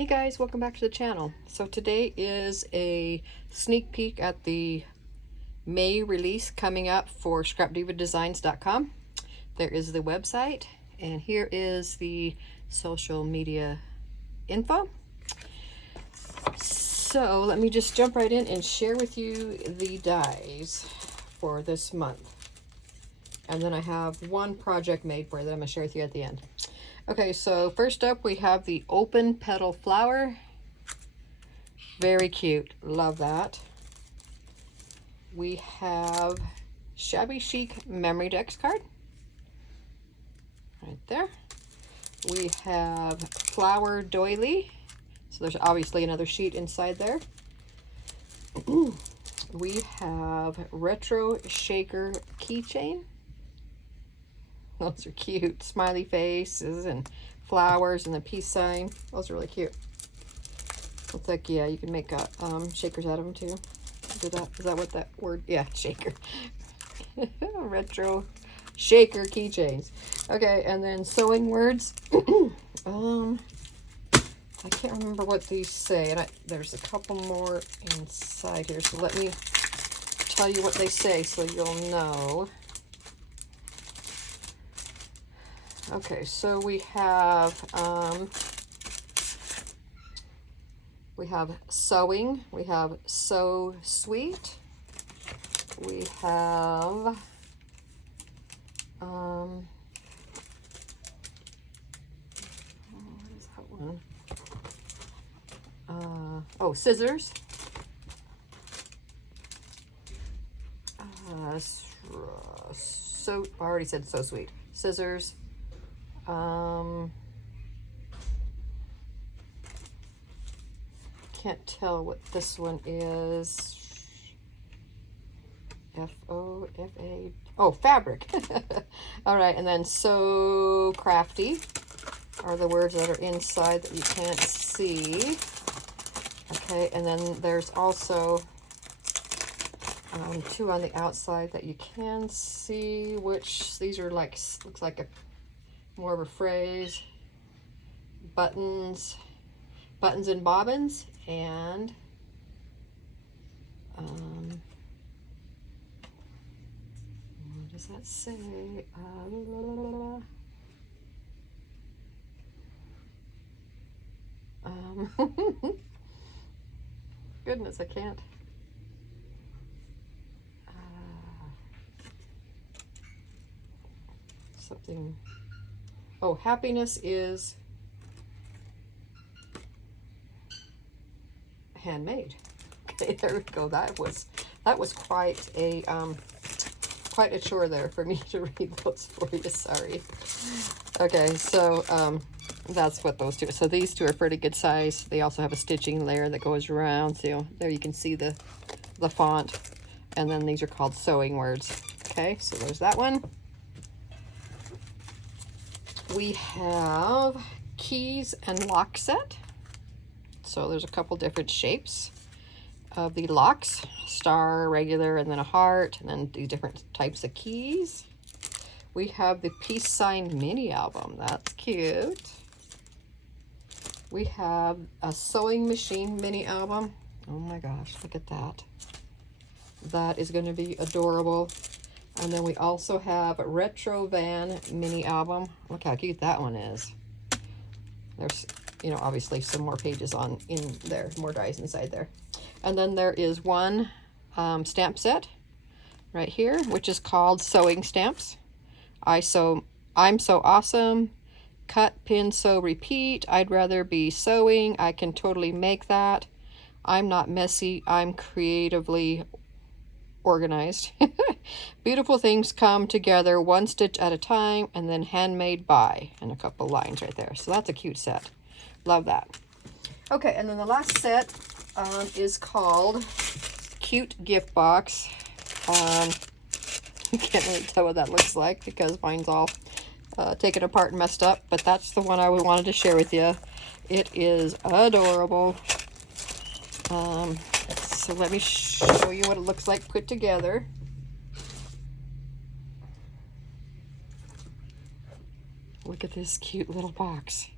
Hey guys, welcome back to the channel. So today is a sneak peek at the May release coming up for scrapdivadesigns.com. There is the website, and here is the social media info. So let me just jump right in and share with you the dies for this month. And then I have one project made for you that I'm going to share with you at the end. Okay, so first up we have the open petal flower. Very cute, love that. We have Shabby Chic Memory Decks card. Right there. We have Flower Doily. So there's obviously another sheet inside there. We have Retro Shaker Keychain. Those are cute. Smiley faces and flowers and the peace sign. Those are really cute. Looks like, yeah, you can make shakers out of them too. Do that. Is that what that word? Yeah, shaker. Retro shaker keychains. Okay, and then sewing words. I can't remember what these say, and there's a couple more inside here. So let me tell you what they say so you'll know. Okay, so we have sewing, we have So Sweet, we have what is that one? Oh, scissors. So I already said So Sweet. Scissors. Can't tell what this one is. F-O-F-A. Oh, fabric. All right, and then So Crafty are the words that are inside that you can't see. Okay, and then there's also two on the outside that you can see, which these are like, looks like a more of a phrase. Buttons and bobbins, and what does that say? Goodness, I can't. Something. Oh, happiness is handmade. Okay, there we go. That was quite a chore there for me to read those for you. Sorry. Okay, so that's what those two. So these two are pretty good size. They also have a stitching layer that goes around. So there you can see the font. And then these are called sewing words. Okay, so there's that one. We have keys and lock set. So there's a couple different shapes of the locks, star, regular, and then a heart, and then these different types of keys. We have the peace sign mini album. That's cute. We have a sewing machine mini album. Oh my gosh, look at that. That is going to be adorable. And then we also have a Retro Van mini album. Look how cute that one is. There's, you know, obviously some more pages in there, more dies inside there. And then there is one stamp set right here, which is called Sewing Stamps. I'm so awesome. Cut, pin, sew, repeat. I'd rather be sewing. I can totally make that. I'm not messy. I'm creatively organized. Beautiful things come together one stitch at a time, and then handmade by, and a couple lines right there. So that's a cute set. Love that. Okay, and then the last set is called Cute Gift Box. I can't really tell what that looks like because mine's all taken apart and messed up, but that's the one I wanted to share with you. It is adorable. So let me show you what it looks like put together. Look at this cute little box.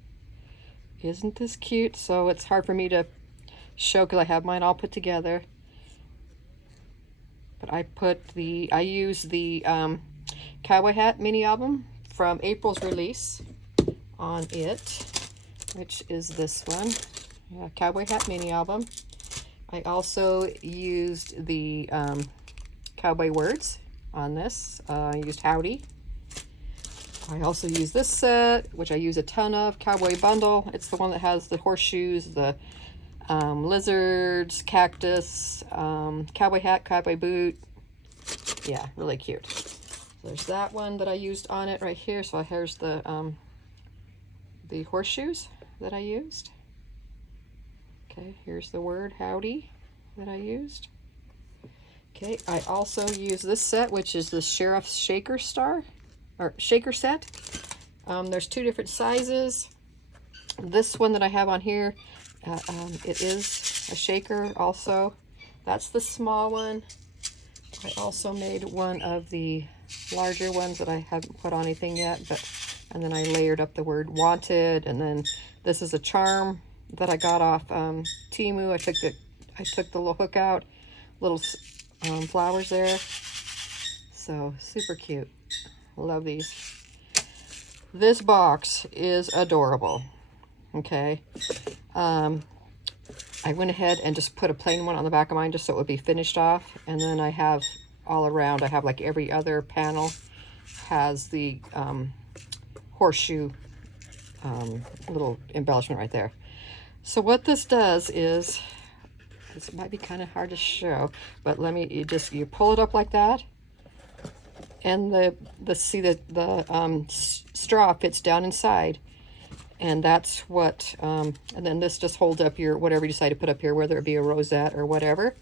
Isn't this cute? So it's hard for me to show because I have mine all put together. But I use the cowboy hat mini album from April's release on it, which is this one. Yeah, cowboy hat mini album. I also used the cowboy words on this. I used howdy. I also use this set, which I use a ton of, cowboy bundle. It's the one that has the horseshoes, the lizards, cactus, cowboy hat, cowboy boot. Yeah, really cute. So there's that one that I used on it right here. So here's the horseshoes that I used. Okay, here's the word howdy that I used. Okay, I also use this set, which is the Sheriff's Shaker Star, or Shaker set. There's two different sizes. This one that I have on here, it is a shaker also. That's the small one. I also made one of the larger ones that I haven't put on anything yet, and then I layered up the word wanted, and then this is a charm that I got off Temu. I took the little hook out, little flowers there. So super cute. Love these. This box is adorable. Okay. I went ahead and just put a plain one on the back of mine just so it would be finished off. And then I have all around, I have like every other panel has the horseshoe little embellishment right there. So what this does is, this might be kind of hard to show, but you pull it up like that, and the straw fits down inside, and that's what and then this just holds up your whatever you decide to put up here, whether it be a rosette or whatever.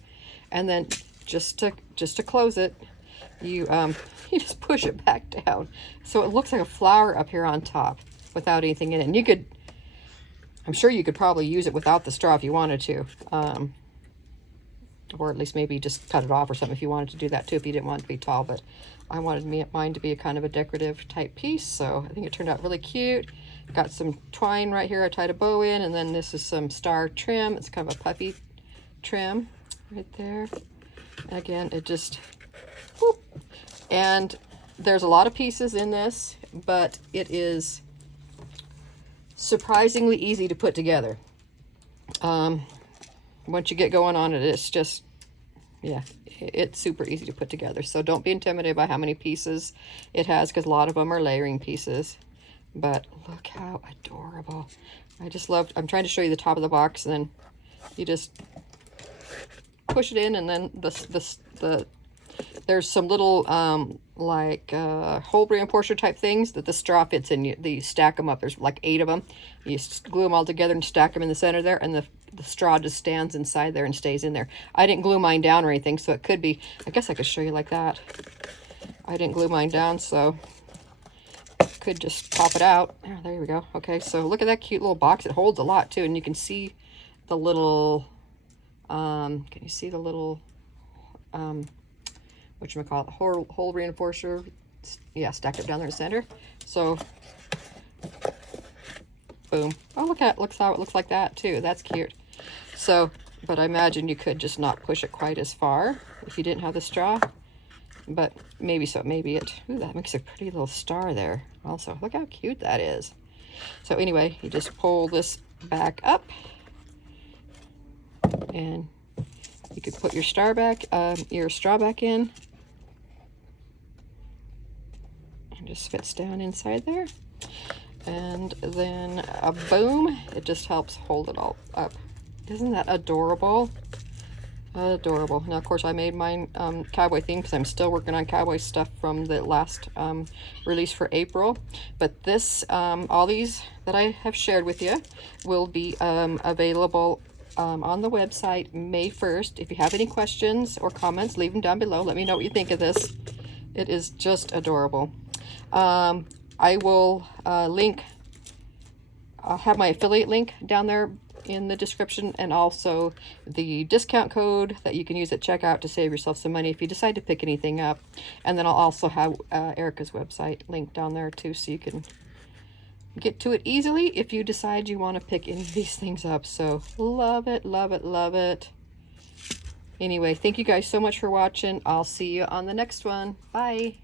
And then just to close it, you just push it back down so it looks like a flower up here on top without anything in it. And I'm sure you could probably use it without the straw if you wanted to, or at least maybe just cut it off or something if you wanted to do that too, if you didn't want it to be tall. But I wanted mine to be a kind of a decorative type piece, so I think it turned out really cute. Got some twine right here I tied a bow in, and then this is some star trim. It's kind of a puffy trim right there. Again, it just whoop. And there's a lot of pieces in this, but it is surprisingly easy to put together. Once you get going on it, it's just, yeah, it's super easy to put together. So don't be intimidated by how many pieces it has, because a lot of them are layering pieces. But look how adorable. I just loved, I'm trying to show you the top of the box, and then you just push it in, and then there's some little hole reinforcer type things that the straw fits in. You stack them up. There's like 8 of them. You glue them all together and stack them in the center there, and the straw just stands inside there and stays in there. I didn't glue mine down or anything, so it could be, I guess I could show you like that. I didn't glue mine down, so could just pop it out. Oh, there we go. Okay, so look at that cute little box. It holds a lot too, and you can see the little can you see the little whatchamacallit, hole reinforcer? Yeah, stacked up down there in the center. So boom. Oh, look how it looks like that too. That's cute. So, but I imagine you could just not push it quite as far if you didn't have the straw. But maybe so. Maybe it. Ooh, that makes a pretty little star there. Also, look how cute that is. So anyway, you just pull this back up, and you could put your straw back in, and just fits down inside there. And then boom, it just helps hold it all up. Isn't that adorable? Adorable. Now, of course, I made mine cowboy theme because I'm still working on cowboy stuff from the last release for April. But this, all these that I have shared with you will be available on the website May 1st. If you have any questions or comments, leave them down below. Let me know what you think of this. It is just adorable. I will link, I'll have my affiliate link down there in the description, and also the discount code that you can use at checkout to save yourself some money if you decide to pick anything up. And then I'll also have Erica's website linked down there too, so you can get to it easily if you decide you want to pick any of these things up. So love it, love it, love it. Anyway, thank you guys so much for watching. I'll see you on the next one. Bye.